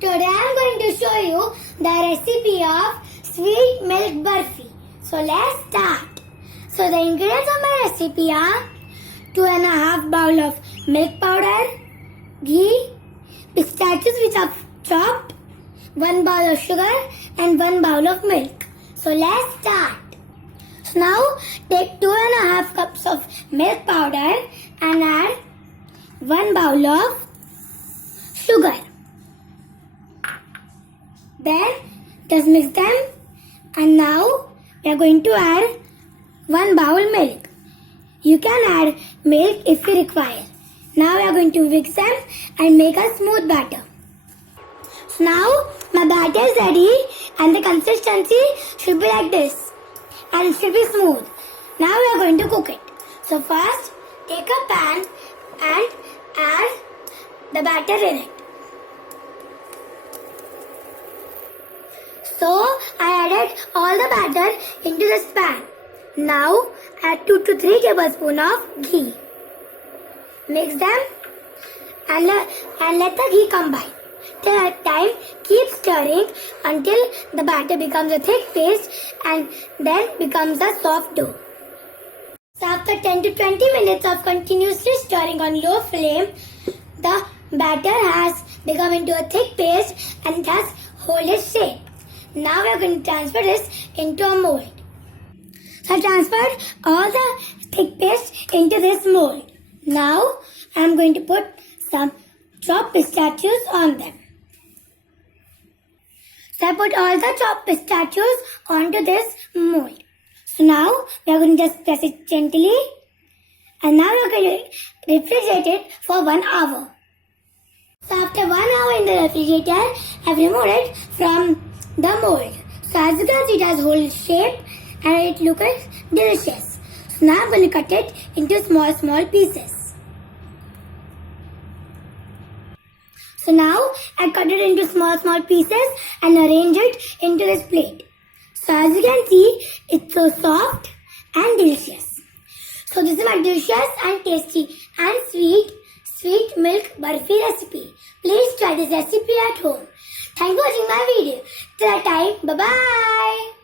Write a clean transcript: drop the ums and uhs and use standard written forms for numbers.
Today I am going to show you the recipe of sweet milk burfi. So let's start. So the ingredients of my recipe are 2.5 bowl of milk powder, ghee, pistachios which are chopped, 1 bowl of sugar and 1 bowl of milk. So let's start. So now take 2.5 cups of milk powder and add 1 bowl of sugar. Then just mix them, and now we are going to add 1 bowl milk. You can add milk if you require. Now we are going to mix them and make a smooth batter. So now my batter is ready and the consistency should be like this and it should be smooth. Now we are going to cook it. So first take a pan and add the batter in it. So I added all the batter into this pan. Now add 2 to 3 tablespoons of ghee. Mix them and let the ghee combine. Till that time keep stirring until the batter becomes a thick paste and then becomes a soft dough. So after 10 to 20 minutes of continuously stirring on low flame, the batter has become into a thick paste and it has hold its shape. Now we are going to transfer this into a mold. So I transferred all the thick paste into this mold. Now I am going to put some chopped pistachios on them. So I put all the chopped pistachios onto this mold. So now we are going to just press it gently, and now we are going to refrigerate it for 1 hour. So after 1 hour in the refrigerator, I have removed it from the mold. So as you can see, it has whole shape and it looks delicious. So now I'm going to cut it into small pieces. So now I cut it into small pieces and arrange it into this plate. So as you can see, it's so soft and delicious. So this is my delicious and tasty and sweet milk burfi recipe. Please try this recipe at home. Thank you for watching my video. Till that time, bye-bye.